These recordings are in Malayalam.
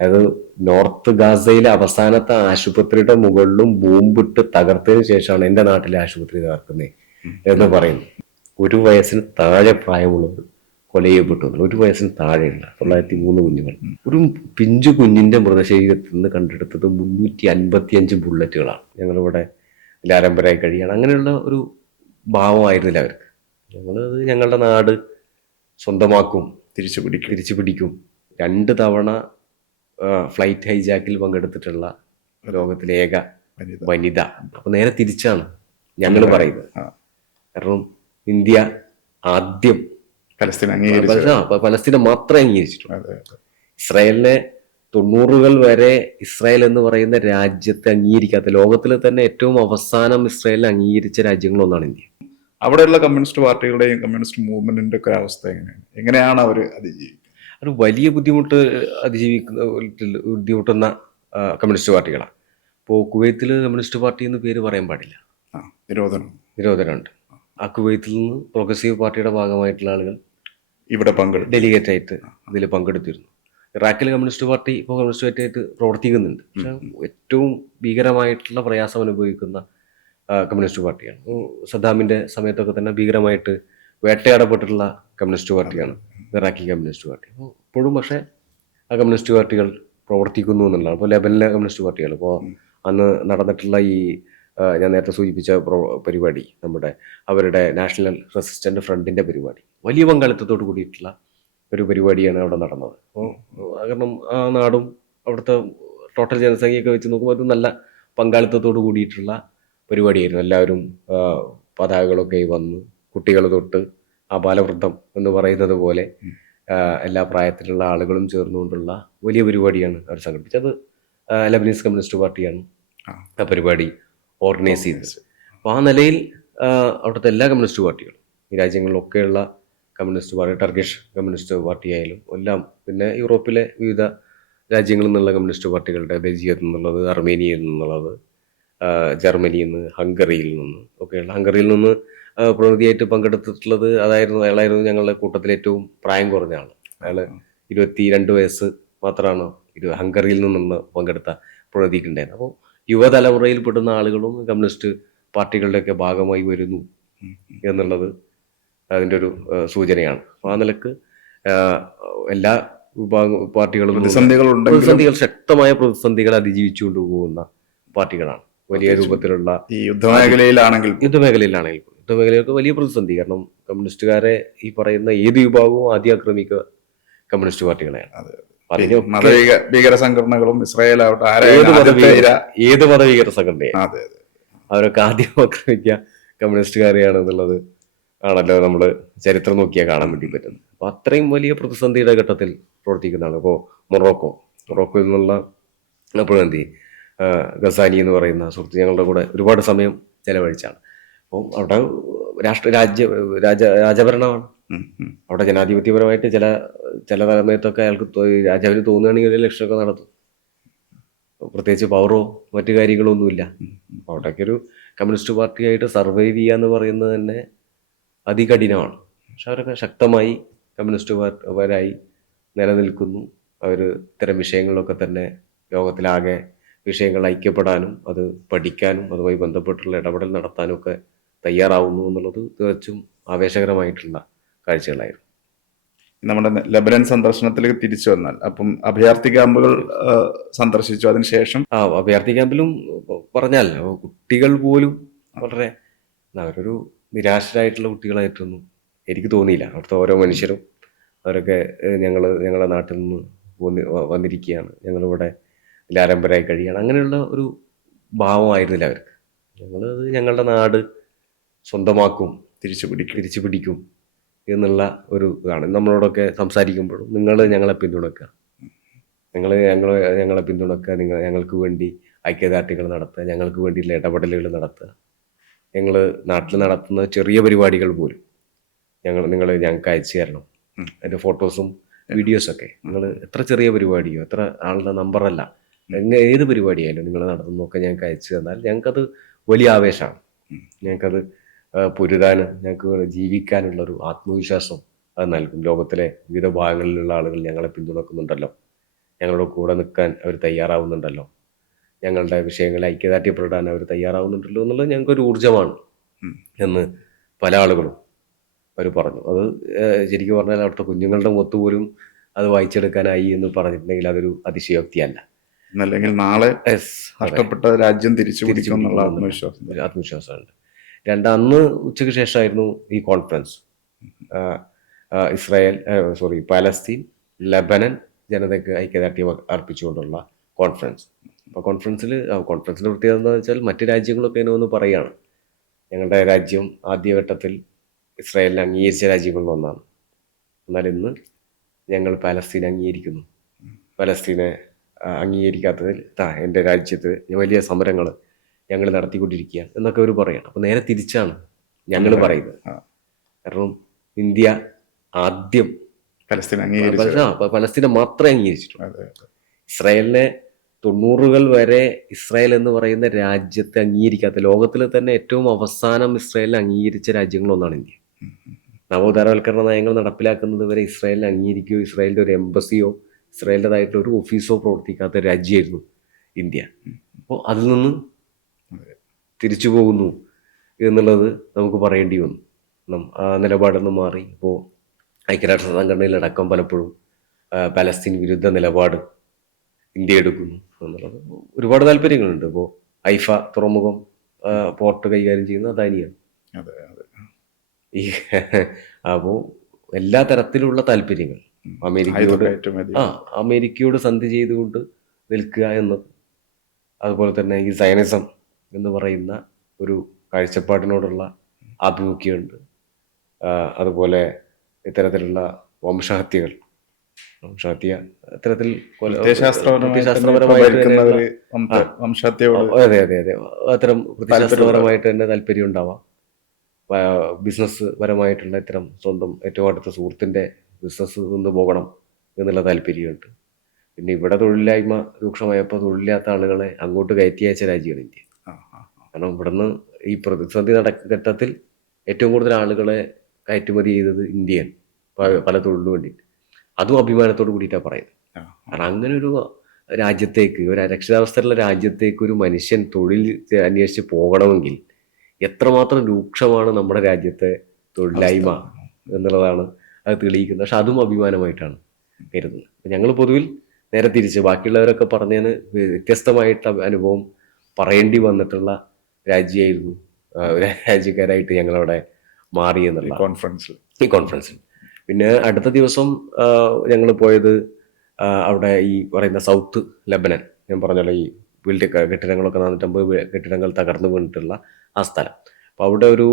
അതായത് നോർത്ത് ഗാസയിലെ അവസാനത്തെ ആശുപത്രിയുടെ മുകളിലും ബോംബിട്ട് തകർത്തതിനു ശേഷമാണ് എന്റെ നാട്ടിലെ ആശുപത്രി തകർക്കുന്നത് എന്ന് പറയുന്നു. 1 വയസ്സിന് താഴെ പ്രായമുള്ളവർ കൊല ചെയ്യപ്പെട്ടു. 1 വയസ്സിന് താഴെയുള്ള 903 കുഞ്ഞുങ്ങൾ. ഒരു പിഞ്ചു കുഞ്ഞിന്റെ മൃതശരീരത്തിൽ നിന്ന് കണ്ടെടുത്തത് 355 ബുള്ളറ്റുകളാണ്. ഞങ്ങളിവിടെ ലാരംബരായി കഴിയാണ്. അങ്ങനെയുള്ള ഒരു ഭാവമായിരുന്നില്ല അവർക്ക്. ഞങ്ങളുടെ നാട് സ്വന്തമാക്കും, തിരിച്ചു പിടിക്കും. 2 തവണ ഫ്ലൈറ്റ് ഹൈജാക്കിൽ പങ്കെടുത്തിട്ടുള്ള ലോകത്തിലെ ഏക വനിത. അപ്പൊ നേരെ തിരിച്ചാണ് ഞങ്ങൾ പറയുന്നത്. കാരണം ഇന്ത്യ ആദ്യം പലസ്തീനെ മാത്രമേ അംഗീകരിച്ചിട്ടുള്ളൂ. ഇസ്രായേലിനെ 90-കൾ വരെ ഇസ്രായേൽ എന്ന് പറയുന്ന രാജ്യത്തെ അംഗീകരിക്കാത്ത, ലോകത്തിൽ തന്നെ ഏറ്റവും അവസാനം ഇസ്രായേലിനെ അംഗീകരിച്ച രാജ്യങ്ങളൊന്നാണ് ഇന്ത്യ. അവിടെയുള്ള കമ്മ്യൂണിസ്റ്റ് പാർട്ടികളുടെയും കമ്മ്യൂണിസ്റ്റ് മൂവ്മെന്റിന്റെ ഒക്കെ അവസ്ഥ എങ്ങനെയാണ് അവർ അതിജീവിക്കുന്നത്? ഒരു വലിയ ബുദ്ധിമുട്ടുന്ന കമ്മ്യൂണിസ്റ്റ് പാർട്ടികളാണ്. ഇപ്പോൾ കുവൈത്തിൽ കമ്മ്യൂണിസ്റ്റ് പാർട്ടി എന്ന് പേര് പറയാൻ പാടില്ല, നിരോധനമുണ്ട്. ആ കുവൈത്തിൽ നിന്ന് പ്രോഗ്രസീവ് പാർട്ടിയുടെ ഭാഗമായിട്ടുള്ള ആളുകൾ ഇവിടെ ഡെലിഗേറ്റ് ആയിട്ട് ഇതിൽ പങ്കെടുത്തിരുന്നു. ഇറാഖിൽ കമ്മ്യൂണിസ്റ്റ് പാർട്ടി ഇപ്പോൾ കമ്മ്യൂണിസ്റ്റ് പാർട്ടിയായിട്ട് പ്രവർത്തിക്കുന്നുണ്ട്. പക്ഷെ ഏറ്റവും ഭീകരമായിട്ടുള്ള പ്രയാസം അനുഭവിക്കുന്ന കമ്മ്യൂണിസ്റ്റ് പാർട്ടിയാണ്. സദ്ദാമിന്റെ സമയത്തൊക്കെ തന്നെ ഭീകരമായിട്ട് വേട്ടയാടപ്പെട്ടിട്ടുള്ള കമ്മ്യൂണിസ്റ്റ് പാർട്ടിയാണ് ഇറാഖി കമ്മ്യൂണിസ്റ്റ് പാർട്ടി. അപ്പോൾ ഇപ്പോഴും പക്ഷേ ആ കമ്മ്യൂണിസ്റ്റ് പാർട്ടികൾ പ്രവർത്തിക്കുന്നു എന്നുള്ളതാണ്. ഇപ്പോൾ ലെബനിലെ കമ്മ്യൂണിസ്റ്റ് പാർട്ടികൾ, ഇപ്പോൾ അന്ന് നടന്നിട്ടുള്ള ഈ ഞാൻ നേരത്തെ സൂചിപ്പിച്ച പരിപാടി, അവരുടെ നാഷണൽ റെസിസ്റ്റന്റ് ഫ്രണ്ടിന്റെ പരിപാടി, വലിയ പങ്കാളിത്തത്തോട് കൂടിയിട്ടുള്ള ഒരു പരിപാടിയാണ് അവിടെ നടന്നത്. അപ്പോൾ കാരണം ആ നാടും അവിടുത്തെ ടോട്ടൽ ജനസംഖ്യയൊക്കെ വെച്ച് നോക്കുമ്പോൾ അത് നല്ല പങ്കാളിത്തത്തോട് കൂടിയിട്ടുള്ള പരിപാടിയായിരുന്നു. എല്ലാവരും പതാകകളൊക്കെ വന്ന് കുട്ടികൾ തൊട്ട് ആ ബാലവൃദ്ധം എന്ന് പറയുന്നത് പോലെ എല്ലാ പ്രായത്തിലുള്ള ആളുകളും ചേർന്നുകൊണ്ടുള്ള വലിയ പരിപാടിയാണ് അവർ സംഘടിപ്പിച്ചത്. ലബനീസ് കമ്മ്യൂണിസ്റ്റ് പാർട്ടിയാണ് ആ പരിപാടി ഓർഗനൈസ് ചെയ്തത്. അപ്പോൾ ആ നിലയിൽ അവിടുത്തെ എല്ലാ കമ്മ്യൂണിസ്റ്റ് പാർട്ടികളും, ഈ രാജ്യങ്ങളിലൊക്കെയുള്ള communist party, Turkish communist party ആയാലും എല്ലാം, പിന്നെ യൂറോപ്പിലെ വിവിധ രാജ്യങ്ങളിൽ നിന്നുള്ള കമ്മ്യൂണിസ്റ്റ് പാർട്ടികളുടെ, ബെൽജിയത്തിൽ നിന്നുള്ളത്, അർമേനിയയിൽ നിന്നുള്ളത്, ജർമ്മനിയിൽ നിന്ന്, ഹംഗറിയിൽ നിന്ന് ഒക്കെയുള്ള, ഹംഗറിയിൽ നിന്ന് പ്രതിനിധിയായിട്ട് പങ്കെടുത്തിട്ടുള്ളത് അയാളായിരുന്നു ഞങ്ങളുടെ കൂട്ടത്തിൽ ഏറ്റവും പ്രായം കുറഞ്ഞ ആൾ. അയാൾ 22 വയസ്സ് മാത്രമാണ് ഹംഗറിയിൽ നിന്നുള്ള പങ്കെടുത്ത പ്രതിനിധിക്കുണ്ടായിരുന്നത്. അപ്പോൾ യുവതലമുറയിൽ പെടുന്ന ആളുകളും കമ്മ്യൂണിസ്റ്റ് പാർട്ടികളുടെയൊക്കെ ഭാഗമായി വരുന്നു എന്നുള്ളത് അതിൻ്റെ ഒരു സൂചനയാണ്. അപ്പോൾ ആ നിലക്ക് എല്ലാ പാർട്ടികളും പ്രതിസന്ധികൾ, ശക്തമായ പ്രതിസന്ധികൾ അതിജീവിച്ചുകൊണ്ട് പോകുന്ന പാർട്ടികളാണ്. വലിയ രൂപത്തിലുള്ള ഈ യുദ്ധമേഖലയിലൊക്കെ വലിയ പ്രതിസന്ധി. കാരണം കമ്മ്യൂണിസ്റ്റുകാരെ ഈ പറയുന്ന ഏത് വിഭാഗവും ആദ്യം ആക്രമിക്കുക കമ്മ്യൂണിസ്റ്റ് പാർട്ടികളെയാണ്. ഭീകര സംഘടനകളും ഇസ്രായേൽ ഏത് മതഭീകര സംഘടനയാണ് അവരൊക്കെ ആദ്യം ആക്രമിക്കുക കമ്മ്യൂണിസ്റ്റുകാരെയാണ് എന്നുള്ളത് ആണല്ലോ നമ്മൾ ചരിത്രം നോക്കിയാൽ കാണാൻ വേണ്ടി പറ്റുന്നത്. അപ്പൊ അത്രയും വലിയ പ്രതിസന്ധിയുടെ ഘട്ടത്തിൽ പ്രവർത്തിക്കുന്നതാണ്. ഇപ്പോൾ മൊറോക്കോയിൽ നിന്നുള്ള പ്രതിനിധി ഗസാനി എന്ന് പറയുന്ന സുഹൃത്ത് ഞങ്ങളുടെ കൂടെ ഒരുപാട് സമയം ചെലവഴിച്ചാണ്. അപ്പോൾ അവിടെ രാജഭരണമാണ്. അവിടെ ജനാധിപത്യപരമായിട്ട് ചില സമയത്തൊക്കെ അയാൾക്ക് രാജാവിന് തോന്നുകയാണെങ്കിൽ 1 ലക്ഷമൊക്കെ നടത്തും. പ്രത്യേകിച്ച് പവറോ മറ്റു കാര്യങ്ങളോ ഒന്നുമില്ല. അവിടേക്ക് ഒരു കമ്മ്യൂണിസ്റ്റ് പാർട്ടിയായിട്ട് സർവൈവ് ചെയ്യുക എന്ന് പറയുന്നത് തന്നെ അതികഠിനമാണ്. പക്ഷെ അവരൊക്കെ ശക്തമായി കമ്മ്യൂണിസ്റ്റുകാരായി നിലനിൽക്കുന്നു. അവർ ഇത്തരം വിഷയങ്ങളിലൊക്കെ തന്നെ ലോകത്തിലാകെ വിഷയങ്ങൾ ഐക്യപ്പെടാനും അത് പഠിക്കാനും അതുമായി ബന്ധപ്പെട്ടുള്ള ഇടപെടൽ നടത്താനും ഒക്കെ തയ്യാറാവുന്നു എന്നുള്ളത് തികച്ചും ആവേശകരമായിട്ടുള്ള കാഴ്ചകളായിരുന്നു. നമ്മുടെ ലബനൻ സന്ദർശനത്തിലേക്ക് തിരിച്ചു വന്നാൽ, അപ്പം അഭയാർത്ഥി ക്യാമ്പുകൾ സന്ദർശിച്ചു. അതിനുശേഷം അഭയാർത്ഥി ക്യാമ്പിലും പറഞ്ഞാൽ കുട്ടികൾ പോലും വളരെ അവരൊരു നിരാശരായിട്ടുള്ള കുട്ടികളായിട്ടൊന്നും എനിക്ക് തോന്നിയില്ല. അവിടുത്തെ ഓരോ മനുഷ്യരും അവരൊക്കെ ഞങ്ങളുടെ നാട്ടിൽ നിന്ന് വന്നിരിക്കുകയാണ്, ഞങ്ങളിവിടെ ലാരംബരായി കഴിയാണ്, അങ്ങനെയുള്ള ഒരു ഭാവമായിരുന്നില്ല അവർക്ക്. ഞങ്ങളുടെ നാട് സ്വന്തമാക്കും, തിരിച്ചു പിടിക്കും എന്നുള്ള ഒരു ഇതാണ്. നമ്മളോടൊക്കെ സംസാരിക്കുമ്പോഴും ഞങ്ങളെ പിന്തുണക്കുക, ഞങ്ങളെ പിന്തുണക്കുക, ഞങ്ങൾക്ക് വേണ്ടി ഐക്യദാർഢ്യങ്ങൾ നടത്തുക, ഞങ്ങൾക്ക് വേണ്ടിയുള്ള ഇടപെടലുകൾ നടത്തുക. നാട്ടിൽ നടത്തുന്ന ചെറിയ പരിപാടികൾ പോലും നിങ്ങൾ ഞങ്ങൾക്ക് അയച്ചു തരണം, അതിൻ്റെ ഫോട്ടോസും വീഡിയോസൊക്കെ. നിങ്ങൾ എത്ര ചെറിയ പരിപാടിയോ എത്ര ആളുടെ നമ്പറല്ല, ഏത് പരിപാടിയായാലും നിങ്ങൾ നടത്തുന്നതൊക്കെ ഞങ്ങൾക്ക് അയച്ചു തന്നാൽ ഞങ്ങൾക്കത് വലിയ ആവേശമാണ്. ഞങ്ങൾക്കത് പൊരുതാനും ഞങ്ങൾക്ക് ജീവിക്കാനുള്ളൊരു ആത്മവിശ്വാസം അത് നൽകും. ലോകത്തിലെ വിവിധ ഭാഗങ്ങളിലുള്ള ആളുകൾ ഞങ്ങളെ പിന്തുണക്കുന്നുണ്ടല്ലോ ഞങ്ങളുടെ കൂടെ നിൽക്കാൻ അവർ തയ്യാറാവുന്നുണ്ടല്ലോ, ഞങ്ങളുടെ വിഷയങ്ങളെ ഐക്യദാർഢ്യപ്പെടാൻ അവർ തയ്യാറാവുന്നുണ്ടല്ലോ എന്നുള്ളത് ഞങ്ങൾക്കൊരു ഊർജ്ജമാണ് എന്ന് പല ആളുകളും അവർ പറഞ്ഞു. അത് ശരിക്കും പറഞ്ഞാൽ അവിടുത്തെ കുഞ്ഞുങ്ങളുടെ മുഖത്ത് പോലും അത് വായിച്ചെടുക്കാനായി എന്ന് പറഞ്ഞിട്ടുണ്ടെങ്കിൽ അതൊരു അതിശയോക്തിയല്ല. എന്നല്ലെങ്കിൽ നാളെ Yes, അതെ. നഷ്ടപ്പെട്ട രാജ്യം തിരിച്ചു പിടിക്കും എന്നുള്ള ആത്മവിശ്വാസം. ആത്മവിശ്വാസമുണ്ട്. അന്ന് ഉച്ചയ്ക്ക് ശേഷമായിരുന്നു ഈ കോൺഫറൻസ്. പാലസ്തീൻ, ലബനൻ ജനതയ്ക്ക് ഐക്യദാർഢ്യം അർപ്പിച്ചുകൊണ്ടുള്ള കോൺഫറൻസ്. അപ്പോൾ കോൺഫറൻസിൻ്റെ പ്രത്യേകത എന്താണെന്ന് വെച്ചാൽ മറ്റ് രാജ്യങ്ങളൊക്കെ എന്നെ ഒന്ന് പറയുകയാണ്, ഞങ്ങളുടെ രാജ്യം ആദ്യഘട്ടത്തിൽ ഇസ്രായേലിനെ അംഗീകരിച്ച രാജ്യങ്ങളിൽ ഒന്നാണ്, എന്നാൽ ഇന്ന് ഞങ്ങൾ പാലസ്തീനെ അംഗീകരിക്കുന്നു. പാലസ്തീനെ അംഗീകരിക്കാത്തതിൽ എൻ്റെ രാജ്യത്ത് വലിയ സമരങ്ങൾ ഞങ്ങൾ നടത്തിക്കൊണ്ടിരിക്കുക എന്നൊക്കെ അവർ പറയണം. അപ്പോൾ നേരെ തിരിച്ചാണ് ഞങ്ങൾ പറയുന്നത്. കാരണം ഇന്ത്യ ആദ്യം പലസ്തീനെ മാത്രമേ അംഗീകരിച്ചിട്ടുള്ളൂ. ഇസ്രായേലിനെ 90-കൾ വരെ ഇസ്രായേൽ എന്ന് പറയുന്ന രാജ്യത്തെ അംഗീകരിക്കാത്ത, ലോകത്തിൽ തന്നെ ഏറ്റവും അവസാനം ഇസ്രായേലിനെ അംഗീകരിച്ച രാജ്യങ്ങളൊന്നാണ് ഇന്ത്യ. നവോദാരവൽക്കരണ നയങ്ങൾ നടപ്പിലാക്കുന്നത് വരെ ഇസ്രായേലിനെ അംഗീകരിക്കുകയോ ഇസ്രായേലിൻ്റെ ഒരു എംബസിയോ ഇസ്രായേലിൻ്റെതായിട്ടുള്ള ഒരു ഓഫീസോ പ്രവർത്തിക്കാത്ത രാജ്യമായിരുന്നു ഇന്ത്യ. അപ്പോൾ അതിൽ നിന്ന് തിരിച്ചു പോകുന്നു എന്നുള്ളത് നമുക്ക് പറയേണ്ടി വന്നു. ആ നിലപാടിൽ നിന്ന് മാറി ഇപ്പോൾ ഐക്യരാഷ്ട്ര സംഘടനയിലടക്കം പലപ്പോഴും പലസ്തീൻ വിരുദ്ധ നിലപാട് ഇന്ത്യ എടുക്കുന്നു എന്നുള്ളത് ഒരുപാട് താല്പര്യങ്ങളുണ്ട്. ഇപ്പോൾ ഐഫ തുറമുഖം പോർട്ട് കൈകാര്യം ചെയ്യുന്ന അദാനിയാണ്. ഈ അപ്പോൾ എല്ലാ തരത്തിലുള്ള താല്പര്യങ്ങൾ അമേരിക്കയോട് സന്ധി ചെയ്തുകൊണ്ട് നിൽക്കുക എന്നത്, അതുപോലെ തന്നെ ഈ സയനിസം എന്ന് പറയുന്ന ഒരു കാഴ്ചപ്പാടിനോടുള്ള ആഭിമുഖ്യമുണ്ട്. അതുപോലെ ഇത്തരത്തിലുള്ള വംശഹത്യ ഇത്തരത്തിൽ അത്തരം പ്രത്യയശാസ്ത്രപരമായിട്ട് തന്നെ താല്പര്യം ഉണ്ടാവാം. ബിസിനസ് പരമായിട്ടുള്ള ഇത്തരം സ്വന്തം ഏറ്റവും അടുത്ത സുഹൃത്തിൻ്റെ ബിസിനസ് നിന്ന് പോകണം എന്നുള്ള താല്പര്യമുണ്ട്. പിന്നെ ഇവിടെ തൊഴിലില്ലായ്മ രൂക്ഷമായപ്പോൾ തൊഴിലില്ലാത്ത ആളുകളെ അങ്ങോട്ട് കയറ്റി അയച്ച രാജ്യമാണ് ഇന്ത്യ. കാരണം ഇവിടുന്ന് ഈ പ്രതിസന്ധി ഘട്ടത്തിൽ ഏറ്റവും കൂടുതൽ ആളുകളെ കയറ്റുമതി ചെയ്തത് ഇന്ത്യയാണ്, പല തൊഴിലിനു വേണ്ടിയിട്ട്. അതും അഭിമാനത്തോട് കൂടിയിട്ടാണ് പറയുന്നത്. കാരണം അങ്ങനെ ഒരു രാജ്യത്തേക്ക്, ഒരു അരക്ഷിതാവസ്ഥയിലുള്ള രാജ്യത്തേക്ക് ഒരു മനുഷ്യൻ തൊഴിൽ അന്വേഷിച്ച് പോകണമെങ്കിൽ എത്രമാത്രം രൂക്ഷമാണ് നമ്മുടെ രാജ്യത്തെ തൊഴിലില്ലായ്മ എന്നുള്ളതാണ് അത് തെളിയിക്കുന്നത്. പക്ഷെ അതും അഭിമാനമായിട്ടാണ് കരുതുന്നത്. ഞങ്ങൾ പൊതുവിൽ നേരെ തിരിച്ച് ബാക്കിയുള്ളവരൊക്കെ പറഞ്ഞതിന് വ്യത്യസ്തമായിട്ടുള്ള അനുഭവം പറയേണ്ടി വന്നിട്ടുള്ള രാജ്യമായിരുന്നു, രാജ്യക്കാരായിട്ട് ഞങ്ങളവിടെ മാറി എന്നുള്ള ഈ കോൺഫറൻസിൽ. പിന്നെ അടുത്ത ദിവസം ഞങ്ങൾ പോയത് അവിടെ ഈ പറയുന്ന സൗത്ത് ലെബനൻ, ഞാൻ പറഞ്ഞല്ലോ ഈ കെട്ടിടങ്ങളൊക്കെ 450 കെട്ടിടങ്ങൾ തകർന്നു വീണിട്ടുള്ള ആ സ്ഥലം. അപ്പോൾ അവിടെ ഒരു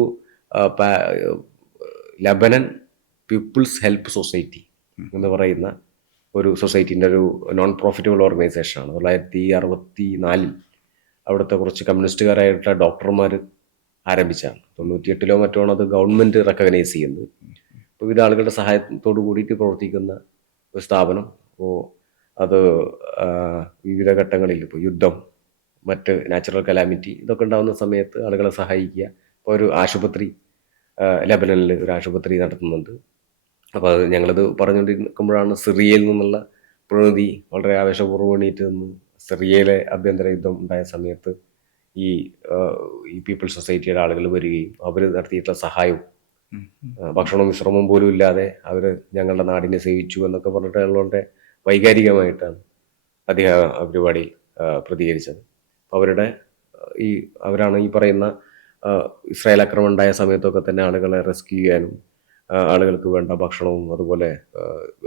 ലബനൻ പീപ്പിൾസ് ഹെൽപ്പ് സൊസൈറ്റി എന്ന് പറയുന്ന ഒരു സൊസൈറ്റീൻ്റെ ഒരു നോൺ പ്രോഫിറ്റബിൾ ഓർഗനൈസേഷനാണ്. 1964 അവിടുത്തെ കുറച്ച് കമ്മ്യൂണിസ്റ്റുകാരായിട്ടുള്ള ഡോക്ടർമാർ ആരംഭിച്ചാണ്. 98 മറ്റോ അത് ഗവൺമെൻറ് റെക്കഗ്നൈസ് ചെയ്യുന്നത്. അപ്പോൾ വിവിധ ആളുകളുടെ സഹായത്തോടു കൂടിയിട്ട് പ്രവർത്തിക്കുന്ന ഒരു സ്ഥാപനം. അപ്പോൾ അത് വിവിധ ഘട്ടങ്ങളിൽ, ഇപ്പോൾ യുദ്ധം, മറ്റ് നാച്ചുറൽ കലാമിറ്റി ഇതൊക്കെ ഉണ്ടാകുന്ന സമയത്ത് ആളുകളെ സഹായിക്കുക. ഇപ്പോൾ ഒരു ആശുപത്രി ലെബനനിൽ ഒരു ആശുപത്രി നടത്തുന്നുണ്ട്. അപ്പോൾ അത് ഞങ്ങളത് പറഞ്ഞുകൊണ്ടിരിക്കുമ്പോഴാണ് സിറിയയിൽ നിന്നുള്ള പ്രതിനിധി വളരെ ആവേശപൂർവ്വം എണീറ്റ് നിന്ന് സിറിയയിലെ ആഭ്യന്തര യുദ്ധം ഉണ്ടായ സമയത്ത് ഈ പീപ്പിൾസ് സൊസൈറ്റിയുടെ ആളുകൾ വരികയും അവർ നടത്തിയിട്ടുള്ള സഹായവും ഭക്ഷണവും വിശ്രമവും പോലും ഇല്ലാതെ അവർ ഞങ്ങളുടെ നാടിനെ സേവിച്ചു എന്നൊക്കെ പറഞ്ഞിട്ട് വളരെ വൈകാരികമായിട്ടാണ് അദ്ദേഹം ആ പരിപാടിയിൽ പ്രതികരിച്ചത്. അവരുടെ അവരാണ് ഈ പറയുന്ന ഇസ്രായേൽ ആക്രമണം ഉണ്ടായ സമയത്തൊക്കെ തന്നെ ആളുകളെ റെസ്ക്യൂ ചെയ്യാനും ആളുകൾക്ക് വേണ്ട ഭക്ഷണവും അതുപോലെ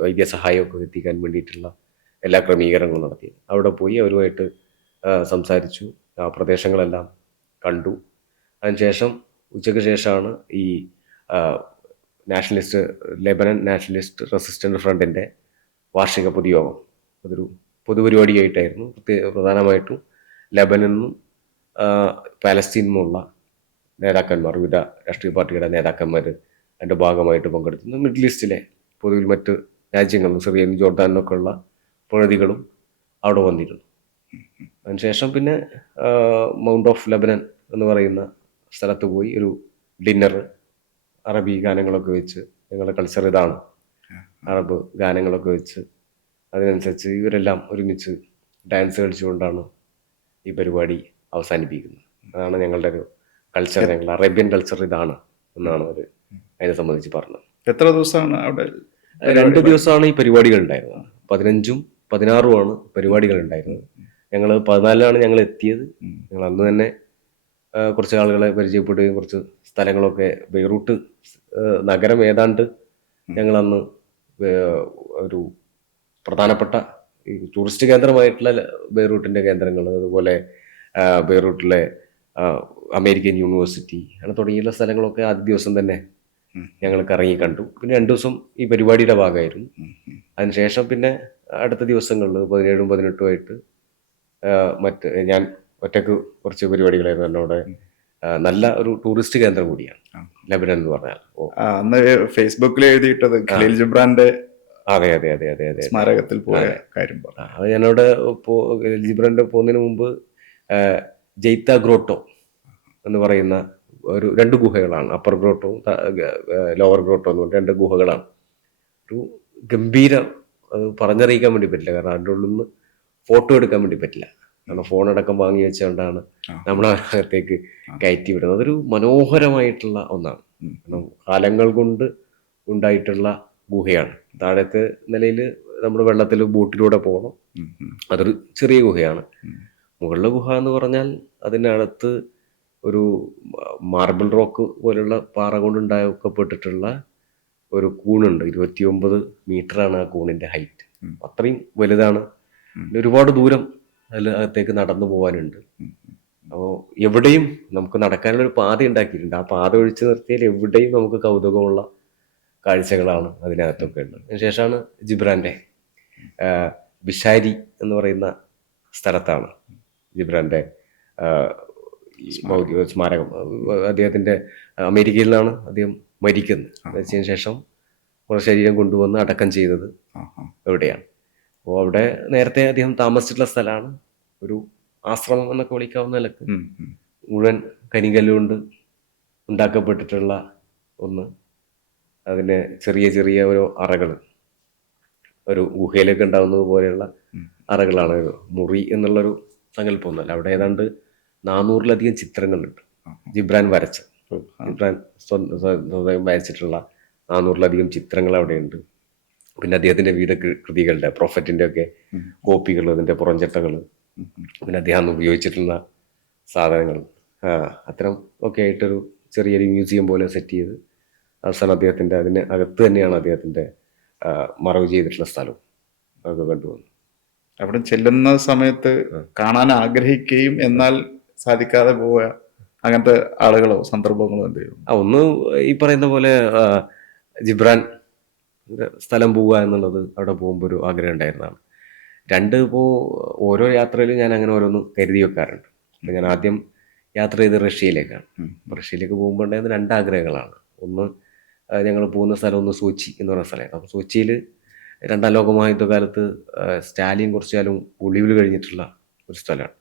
വൈദ്യസഹായമൊക്കെ എത്തിക്കാൻ വേണ്ടിയിട്ടുള്ള എല്ലാ ക്രമീകരണങ്ങളും നടത്തി. അവിടെ പോയി അവരുമായിട്ട് സംസാരിച്ചു, ആ പ്രദേശങ്ങളെല്ലാം കണ്ടു. അതിനുശേഷം ഉച്ചയ്ക്ക് ശേഷമാണ് ഈ ലെബനൻ നാഷണലിസ്റ്റ് റെസിസ്റ്റൻ്റ് ഫ്രണ്ടിൻ്റെ വാർഷിക പൊതുയോഗം. അതൊരു പൊതുപരിപാടിയായിട്ടായിരുന്നു. പ്രധാനമായിട്ടും ലെബനനും പാലസ്തീനുമുള്ള നേതാക്കന്മാർ, വിവിധ രാഷ്ട്രീയ പാർട്ടിയുടെ നേതാക്കന്മാർ അതിൻ്റെ ഭാഗമായിട്ട് പങ്കെടുത്തുന്നു. മിഡിൽ ഈസ്റ്റിലെ പൊതുവിൽ മറ്റ് രാജ്യങ്ങളും സിറിയയും ജോർദാനിലൊക്കെ ഉള്ള പ്രതിനിധികളും അവിടെ വന്നിരുന്നു. അതിനുശേഷം പിന്നെ മൗണ്ട് ഓഫ് ലെബനൻ എന്ന് പറയുന്ന സ്ഥലത്ത് പോയി ഒരു ഡിന്നർ, അറബി ഗാനങ്ങളൊക്കെ വെച്ച്, ഞങ്ങളുടെ കൾച്ചർ ഇതാണ്, അറബ് ഗാനങ്ങളൊക്കെ വെച്ച് അതിനനുസരിച്ച് ഇവരെല്ലാം ഒരുമിച്ച് ഡാൻസ് കളിച്ചുകൊണ്ടാണ് ഈ പരിപാടി അവസാനിപ്പിക്കുന്നത്. അതാണ് ഞങ്ങളുടെ ഒരു കൾച്ചർ, ഞങ്ങളുടെ അറേബ്യൻ കൾച്ചർ ഇതാണ് എന്നാണ് അവർ അതിനെ സംബന്ധിച്ച് പറഞ്ഞത്. എത്ര ദിവസമാണ് അവിടെ? 2 ദിവസമാണ് ഈ പരിപാടികൾ ഉണ്ടായിരുന്നത്. 15ഉം 16ഉമാണ് പരിപാടികൾ ഉണ്ടായിരുന്നത്. ഞങ്ങൾ 14നാണ് ഞങ്ങൾ എത്തിയത്. ഞങ്ങൾ അന്ന് തന്നെ കുറച്ച് ആളുകളെ പരിചയപ്പെടുകയും കുറച്ച് സ്ഥലങ്ങളൊക്കെ ബെയ്റൂട്ട് നഗരം ഏതാണ്ട് ഞങ്ങളന്ന് ഒരു പ്രധാനപ്പെട്ട ഈ ടൂറിസ്റ്റ് കേന്ദ്രമായിട്ടുള്ള ബെയ്റൂട്ടിൻ്റെ കേന്ദ്രങ്ങൾ, അതുപോലെ ബെയ്റൂട്ടിലെ അമേരിക്കൻ യൂണിവേഴ്സിറ്റി അങ്ങനെ തുടങ്ങിയുള്ള സ്ഥലങ്ങളൊക്കെ ആദ്യ ദിവസം തന്നെ ഞങ്ങൾ കറങ്ങി കണ്ടു. പിന്നെ 2 ദിവസം ഈ പരിപാടിയുടെ ഭാഗമായിരുന്നു. അതിനുശേഷം പിന്നെ അടുത്ത ദിവസങ്ങളിൽ 17ഉം 18ഉം ആയിട്ട് ഞാൻ ഒറ്റക്ക് കുറച്ച് പരിപാടികളായിരുന്നു. എന്നോട് നല്ല ഒരു ടൂറിസ്റ്റ് കേന്ദ്രം കൂടിയാണ് ലെബനൻ എന്ന് പറഞ്ഞാൽ. അന്ന് ഫേസ്ബുക്കിൽ എഴുതിയിട്ടത് ഖലീൽ ജിബ്രാന്റെ അതെ അതെ അതെ അതെ അതെ സ്മാരകത്തിൽ പോയ കാര്യം പറഞ്ഞു. അത് ഞാനവിടെ ജിബ്രാന്റെ പോകുന്നതിന് മുമ്പ് ജെയ്ത്ത ഗ്രോട്ടോ എന്ന് പറയുന്ന ഒരു 2 ഗുഹകളാണ്. അപ്പർ ഗ്രോട്ടോ ലോവർ ഗ്രോട്ടോ എന്ന് പറഞ്ഞ 2 ഗുഹകളാണ്. ഒരു ഗംഭീര, അത് പറഞ്ഞറിയിക്കാൻ വേണ്ടി പറ്റില്ല, കാരണം അതിൻ്റെ ഉള്ളിൽ നിന്ന് ഫോട്ടോ എടുക്കാൻ വേണ്ടി പറ്റില്ല, കാരണം ഫോണടക്കം വാങ്ങി വെച്ചുകൊണ്ടാണ് നമ്മളെ അകത്തേക്ക് കയറ്റി വിടുന്നത്. അതൊരു മനോഹരമായിട്ടുള്ള ഒന്നാണ്. കാരണം കാലങ്ങൾ കൊണ്ട് ഉണ്ടായിട്ടുള്ള ഗുഹയാണ്. താഴത്തെ നിലയിൽ നമ്മൾ വെള്ളത്തിൽ ബോട്ടിലൂടെ പോകണം. അതൊരു ചെറിയ ഗുഹയാണ്. മുകളിലെ ഗുഹ എന്ന് പറഞ്ഞാൽ അതിനകത്ത് ഒരു മാർബിൾ റോക്ക് പോലുള്ള പാറ കൊണ്ട് ഉണ്ടാക്കപ്പെട്ടിട്ടുള്ള ഒരു കൂണുണ്ട്. 29 മീറ്ററാണ് ആ കൂണിന്റെ ഹൈറ്റ്. അത്രയും വലുതാണ്. ഒരുപാട് ദൂരം അതിൽ അകത്തേക്ക് നടന്നു പോകാനുണ്ട്. അപ്പോൾ എവിടെയും നമുക്ക് നടക്കാനുള്ളൊരു പാത ഉണ്ടാക്കിയിട്ടുണ്ട്. ആ പാത ഒഴിച്ചു നിർത്തിയാൽ എവിടെയും നമുക്ക് കൗതുകമുള്ള കാഴ്ചകളാണ് അതിനകത്തൊക്കെ ഉള്ളത്. അതിനുശേഷമാണ് ജിബ്രാന്റെ ബിഷാരി എന്ന് പറയുന്ന സ്ഥലത്താണ് ജിബ്രാന്റെ സ്മാരകം. അദ്ദേഹത്തിന്റെ അമേരിക്കയിലാണ് അദ്ദേഹം മരിക്കുന്നത്. മരിച്ചതിന് ശേഷം ശരീരം കൊണ്ടുവന്ന് അടക്കം ചെയ്തത് എവിടെയാണ്. അപ്പോൾ അവിടെ നേരത്തെ അദ്ദേഹം താമസിച്ചിട്ടുള്ള സ്ഥലമാണ്. ഒരു ആശ്രമം എന്നൊക്കെ വിളിക്കാവുന്ന നിലക്ക് മുഴുവൻ കരിങ്കല്ലുകൊണ്ട് ഉണ്ടാക്കപ്പെട്ടിട്ടുള്ള ഒന്ന്. അതിന് ചെറിയ ചെറിയ ഓരോ അറകൾ, ഒരു ഗുഹയിലൊക്കെ ഉണ്ടാകുന്നത് പോലെയുള്ള അറകളാണ്. ഒരു മുറി എന്നുള്ളൊരു സങ്കല്പമൊന്നുമല്ല. അവിടെ ഏതാണ്ട് 400-ലധികം ചിത്രങ്ങളുണ്ട് ജിബ്രാൻ വരച്ച. ജിബ്രാൻ സ്വന്തം വരച്ചിട്ടുള്ള 400-ലധികം ചിത്രങ്ങൾ അവിടെയുണ്ട്. പിന്നെ അദ്ദേഹത്തിന്റെ വിവിധ കൃതികളുടെ, പ്രൊഫറ്റിന്റെ ഒക്കെ കോപ്പികൾ, അതിന്റെ പുറംചട്ടകൾ, പിന്നെ അദ്ദേഹം അന്ന് ഉപയോഗിച്ചിട്ടുള്ള സാധനങ്ങൾ, അത്തരം ഒക്കെ ആയിട്ടൊരു ചെറിയൊരു മ്യൂസിയം പോലെ സെറ്റ് ചെയ്ത് അവസാനം അദ്ദേഹത്തിന്റെ അതിന് അകത്ത് തന്നെയാണ് അദ്ദേഹത്തിന്റെ മറവ് ചെയ്തിട്ടുള്ള സ്ഥലവും അതൊക്കെ കണ്ടുവന്നു. അവിടെ ചെല്ലുന്ന സമയത്ത് കാണാൻ ആഗ്രഹിക്കുകയും എന്നാൽ സാധിക്കാതെ പോയ അങ്ങനത്തെ ആളുകളോ സന്ദർഭങ്ങളോ എന്തെങ്കിലും? ഒന്ന് ഈ പറയുന്ന പോലെ ജിബ്രാൻ സ്ഥലം പോവുക എന്നുള്ളത് അവിടെ പോകുമ്പോൾ ഒരു ആഗ്രഹം ഉണ്ടായിരുന്നതാണ്. 2 ഇപ്പോൾ ഓരോ യാത്രയിലും ഞാൻ അങ്ങനെ ഓരോന്ന് കരുതി വെക്കാറുണ്ട്. അപ്പം ഞാൻ ആദ്യം യാത്ര ചെയ്ത് റഷ്യയിലേക്കാണ്. റഷ്യയിലേക്ക് പോകുമ്പോൾ ഉണ്ടായിരുന്ന 2 ആഗ്രഹങ്ങളാണ്. ഒന്ന്, ഞങ്ങൾ പോകുന്ന സ്ഥലം ഒന്ന് സോച്ചി എന്ന് പറയുന്ന സ്ഥലമാണ്. അപ്പോൾ സോച്ചിയിൽ 2ാം ലോകമഹായുദ്ധകാലത്ത് സ്റ്റാലിൻ കുറച്ചു കാലം ഒളിവിൽ കഴിഞ്ഞിട്ടുള്ള ഒരു സ്ഥലമാണ്.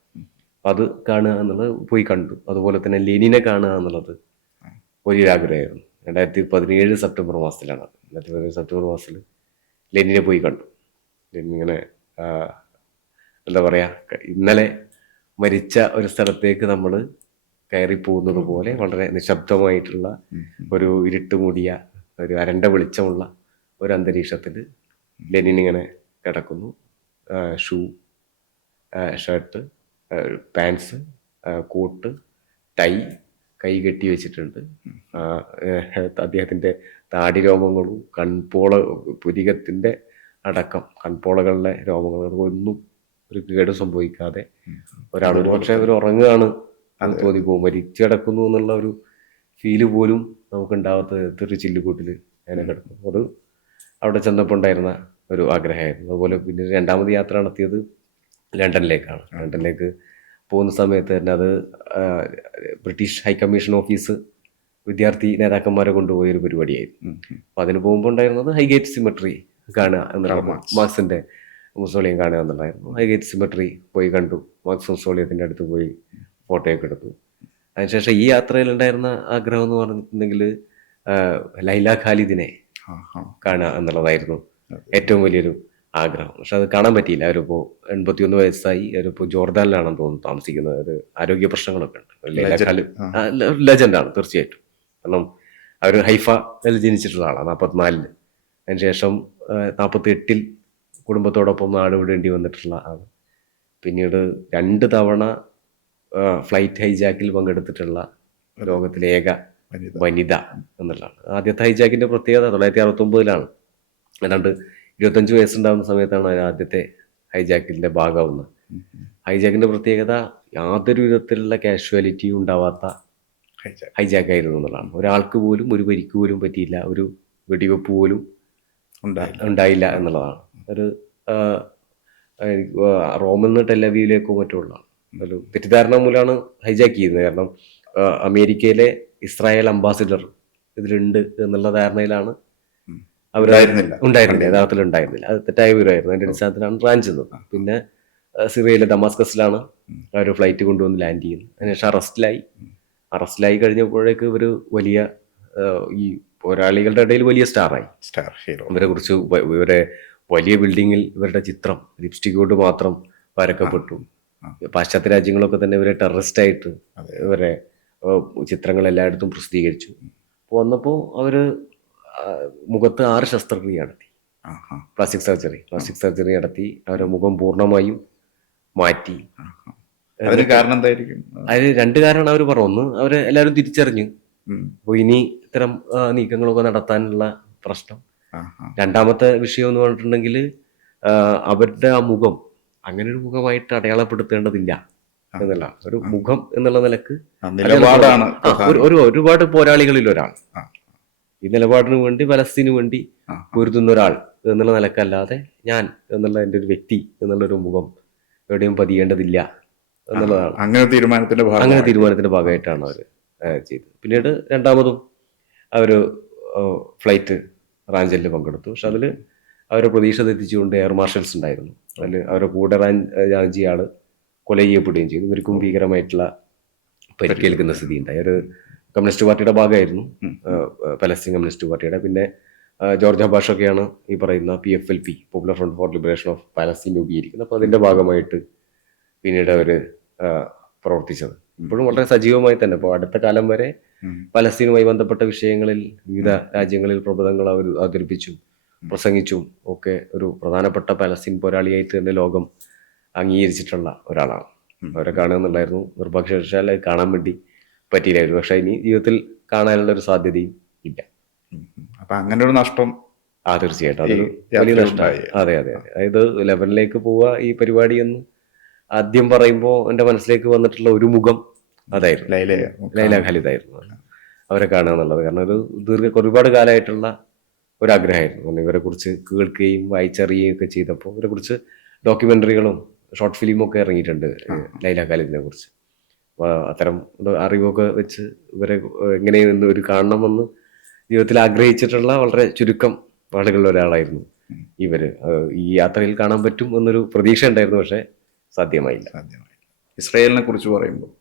അപ്പം അത് കാണുക എന്നുള്ളത് പോയി കണ്ടു. അതുപോലെ തന്നെ ലെനിനെ കാണുക എന്നുള്ളത് വലിയൊരാഗ്രഹമായിരുന്നു. 2017 സെപ്റ്റംബർ മാസത്തിലാണ്. 2017 സെപ്റ്റംബർ മാസത്തിൽ ലെനിനെ പോയി കണ്ടു. ലെനിൻ ഇങ്ങനെ എന്താ പറയുക, ഇന്നലെ മരിച്ച ഒരു സ്ഥലത്തേക്ക് നമ്മൾ കയറി പോകുന്നത് പോലെ വളരെ നിശബ്ദമായിട്ടുള്ള ഒരു ഇരുട്ട് മൂടിയ ഒരു അരണ്ട വെളിച്ചമുള്ള ഒരു അന്തരീക്ഷത്തിൽ ലെനിൻ ഇങ്ങനെ കിടക്കുന്നു. Shoe, shirt, pants, coat, tie, കൈ കെട്ടി വെച്ചിട്ടുണ്ട്. അദ്ദേഹത്തിൻ്റെ താടി രോമങ്ങളും പുരികത്തിൻ്റെ അടക്കം കൺപോളകളുടെ രോമങ്ങളും ഒന്നും ഒരു കേട് സംഭവിക്കാതെ ഒരാൾ പക്ഷേ ഒരു ഉറങ്ങുകയാണ് തോന്നിപ്പോകും. മരിച്ചു കിടക്കുന്നു എന്നുള്ള ഒരു ഫീല് പോലും നമുക്ക് ഉണ്ടാവാത്ത ഒരു ചില്ലുകൂട്ടിൽ അങ്ങനെ കിടക്കുന്നു. അത് അവിടെ ചെന്നപ്പോൾ ഉണ്ടായിരുന്ന ഒരു ആഗ്രഹമായിരുന്നു. അതുപോലെ പിന്നെ 2ാമത് യാത്ര നടത്തിയത് ലണ്ടനിലേക്കാണ്. ലണ്ടനിലേക്ക് പോകുന്ന സമയത്ത് തന്നെ അത് ബ്രിട്ടീഷ് ഹൈക്കമ്മീഷൻ ഓഫീസ് വിദ്യാർത്ഥി നേതാക്കന്മാരെ കൊണ്ടുപോയൊരു പരിപാടിയായിരുന്നു. അപ്പം അതിന് പോകുമ്പോൾ ഉണ്ടായിരുന്നത് ഹൈഗേറ്റ് സിമെട്രി കാണുക എന്നുള്ള, മാർക്സിൻ്റെ മുസോളിയം കാണുക എന്നുള്ളതായിരുന്നു. ഹൈഗേറ്റ് സിമെട്രി പോയി കണ്ടു. മാർക്സ് മുസോളിയത്തിൻ്റെ അടുത്ത് പോയി ഫോട്ടോയൊക്കെ എടുത്തു. അതിനുശേഷം ഈ യാത്രയിലുണ്ടായിരുന്ന ആഗ്രഹം എന്ന് പറഞ്ഞിട്ടുണ്ടെങ്കിൽ ലൈല ഖാലിദിനെ കാണുക എന്നുള്ളതായിരുന്നു ഏറ്റവും വലിയൊരു ആഗ്രഹം. പക്ഷെ അത് കാണാൻ പറ്റിയില്ല. അവരിപ്പോൾ 81 വയസ്സായി. അവരിപ്പോൾ ജോർദാനിലാണെന്ന് തോന്നുന്നു താമസിക്കുന്നത്. ഒരു ആരോഗ്യ പ്രശ്നങ്ങളൊക്കെ ഉണ്ട്. ലൈല Legend. ഖാലിദ് ലെജൻഡാണ് തീർച്ചയായിട്ടും. കാരണം അവർ ഹൈഫയിൽ ജനിച്ചിട്ടുള്ള ആളാണ് 44. അതിനുശേഷം 48 കുടുംബത്തോടൊപ്പം നാട് വിടേണ്ടി വന്നിട്ടുള്ള ആൾ. പിന്നീട് 2 തവണ ഫ്ലൈറ്റ് ഹൈജാക്കിൽ പങ്കെടുത്തിട്ടുള്ള ലോകത്തിലെ ഏക വനിത എന്നുള്ളതാണ്. ആദ്യത്തെ ഹൈജാക്കിന്റെ പ്രത്യേകത 1969 ഏതാണ്ട് 25 വയസ്സുണ്ടാകുന്ന സമയത്താണ് അവർ ആദ്യത്തെ ഹൈജാക്കിന്റെ ഭാഗമാവുന്നത്. ഹൈജാക്കിന്റെ പ്രത്യേകത യാതൊരു വിധത്തിലുള്ള കാഷ്വാലിറ്റിയും ഉണ്ടാവാത്ത ഹൈജാക്ക് ആയിരുന്നു എന്നുള്ളതാണ്. ഒരാൾക്ക് പോലും ഒരു പരിക്ക് പോലും പറ്റിയില്ല, ഒരു വെടിവെപ്പ് പോലും ഉണ്ടായില്ല എന്നുള്ളതാണ്. ഒരു റോമിൽ നിന്ന് ടെലവീവിലേക്കോ മറ്റോ ഉള്ളതാണ്. ഒരു തെറ്റിദ്ധാരണ മൂലമാണ് ഹൈജാക്ക് ചെയ്യുന്നത്. കാരണം അമേരിക്കയിലെ ഇസ്രായേൽ അംബാസിഡർ ഇതിലുണ്ട് എന്നുള്ള ധാരണയിലാണ് ഉണ്ടായിരുന്നില്ല, യഥാർത്ഥത്തിൽ ഉണ്ടായിരുന്നില്ല. അത് തെറ്റായ വിവരമായിരുന്നു. അതിന്റെ അടിസ്ഥാനത്തിലാണ് റാൻ ചെന്നത്. പിന്നെ സിറിയയിലെ ദമാസ്കസിലാണ് അവർ ഫ്ലൈറ്റ് കൊണ്ടുവന്ന് ലാൻഡ് ചെയ്യുന്നത്. അതിനുശേഷം അറസ്റ്റിലായി കഴിഞ്ഞപ്പോഴേക്ക് ഇവര് വലിയ ഈ പോരാളികളുടെ ഇടയിൽ വലിയ സ്റ്റാർ ഹീറോ. ഇവരെ കുറിച്ച് ഇവരെ വലിയ ബിൽഡിങ്ങിൽ ഇവരുടെ ചിത്രം ലിപ്സ്റ്റിക് കൊണ്ട് മാത്രം വരക്കപ്പെട്ടു. പാശ്ചാത്യ രാജ്യങ്ങളൊക്കെ തന്നെ ഇവരെ ടെററിസ്റ്റ് ആയിട്ട് ഇവരെ ചിത്രങ്ങൾ എല്ലായിടത്തും പ്രസിദ്ധീകരിച്ചു. വന്നപ്പോൾ അവര് മുഖത്ത് 6 ശസ്ത്രക്രിയ നടത്തി, പ്ലാസ്റ്റിക് സർജറി നടത്തി. അവരുടെ മുഖം പൂർണ്ണമായും മാറ്റി. അതിന് കാരണം എന്തായിരിക്കും? അതിന് 2 കാരണമാണ് അവർ പറഞ്ഞു. ഒന്ന്, അവരെ എല്ലാവരും തിരിച്ചറിഞ്ഞു അപ്പോൾ ഇനി ഇത്തരം നീക്കങ്ങളൊക്കെ നടത്താനുള്ള പ്രശ്നം. രണ്ടാമത്തെ വിഷയം എന്ന് പറഞ്ഞിട്ടുണ്ടെങ്കിൽ അവരുടെ ആ മുഖം അങ്ങനെ ഒരു മുഖമായിട്ട് അടയാളപ്പെടുത്തേണ്ടതില്ല എന്നല്ല, ഒരു മുഖം എന്നുള്ള നിലക്ക് ഒരുപാട് പോരാളികളിൽ ഒരാൾ, ഈ നിലപാടിന് വേണ്ടി പലസ്തീനു വേണ്ടി പൊരുതുന്ന ഒരാൾ എന്നുള്ള നിലക്കല്ലാതെ ഞാൻ എന്നുള്ള എൻ്റെ ഒരു വ്യക്തി എന്നുള്ളൊരു മുഖം എവിടെയും പതിയേണ്ടതില്ല എന്നുള്ളതാണ്. അങ്ങനെ തീരുമാനത്തിന്റെ ഭാഗമായിട്ടാണ് അവർ ചെയ്തത്. പിന്നീട് രണ്ടാമതും അവർ ഫ്ലൈറ്റ് റാഞ്ചലിൽ പങ്കെടുത്തു. പക്ഷെ അതിൽ അവരെ പ്രതീക്ഷ തെറ്റിച്ചുകൊണ്ട് എയർ മാർഷൽസ് ഉണ്ടായിരുന്നു. അതിൽ അവരുടെ കൂടെ റാഞ്ചിയ ആള് കൊല ചെയ്യപ്പെടുകയും ചെയ്തു. ഇവർക്കും ഭീകരമായിട്ടുള്ള പരിക്കേൽക്കുന്ന സ്ഥിതി ഉണ്ടായി. ഒരു കമ്മ്യൂണിസ്റ്റ് പാർട്ടിയുടെ ഭാഗമായിരുന്നു, പലസ്തീൻ കമ്മ്യൂണിസ്റ്റ് പാർട്ടിയുടെ. പിന്നെ ജോർജ് ഹബാഷൊക്കെയാണ് ഈ പറയുന്ന PFLP, popular front for liberation of Palestine രൂപീകരിക്കുന്നത്. അപ്പോൾ അതിന്റെ ഭാഗമായിട്ട് പിന്നീട് അവർ പ്രവർത്തിച്ചത്. ഇപ്പോഴും വളരെ സജീവമായി തന്നെ. ഇപ്പോൾ അടുത്ത കാലം വരെ പലസ്തീനുമായി ബന്ധപ്പെട്ട വിഷയങ്ങളിൽ വിവിധ രാജ്യങ്ങളിൽ പ്രബന്ധങ്ങൾ അവർ അവതരിപ്പിച്ചും പ്രസംഗിച്ചും ഒക്കെ ഒരു പ്രധാനപ്പെട്ട പലസ്തീൻ പോരാളിയായിട്ട് തന്നെ ലോകം അംഗീകരിച്ചിട്ടുള്ള ഒരാളാണ്. അവരെ കാണുക എന്നുള്ളായിരുന്നു. നിർഭാഗ്യവശാൽ അത് കാണാൻ വേണ്ടി പറ്റിയില്ലായിരുന്നു. പക്ഷെ ഇനി ജീവിതത്തിൽ കാണാനുള്ള ഒരു സാധ്യതയും ഇല്ല. അപ്പൊ അങ്ങനെ ഒരു നഷ്ടം തീർച്ചയായിട്ടും അതൊരു വലിയ നഷ്ടമായി. അതെ. അതായത് ലെബനിലേക്ക് പോവുക ഈ പരിപാടി എന്ന് ആദ്യം പറയുമ്പോൾ എൻ്റെ മനസ്സിലേക്ക് വന്നിട്ടുള്ള ഒരു മുഖം അതായിരുന്നു, ലൈല ഖാലിദ് ആയിരുന്നു. അവരെ കാണുക എന്നുള്ളത്. കാരണം ഒരു ഒരുപാട് കാലമായിട്ടുള്ള ഒരാഗ്രഹമായിരുന്നു. കാരണം ഇവരെ കുറിച്ച് കേൾക്കുകയും വായിച്ചറിയുകയും ഒക്കെ ചെയ്തപ്പോൾ ഇവരെ കുറിച്ച് ഡോക്യുമെന്ററികളും ഷോർട്ട് ഫിലിമും ഒക്കെ ഇറങ്ങിയിട്ടുണ്ട് ലൈല ഖാലിദിനെ കുറിച്ച്. അത്തരം അറിവൊക്കെ വെച്ച് ഇവരെ എങ്ങനെയെന്ന് ഒരു കാണണമെന്ന് ജീവിതത്തിൽ ആഗ്രഹിച്ചിട്ടുള്ള വളരെ ചുരുക്കം ആളുകളിൽ ഒരാളായിരുന്നു ഇവര്. ഈ യാത്രയിൽ കാണാൻ പറ്റും എന്നൊരു പ്രതീക്ഷ ഉണ്ടായിരുന്നു, പക്ഷെ സാധ്യമായില്ല. ഇസ്രായേലിനെ കുറിച്ച് പറയുമ്പോൾ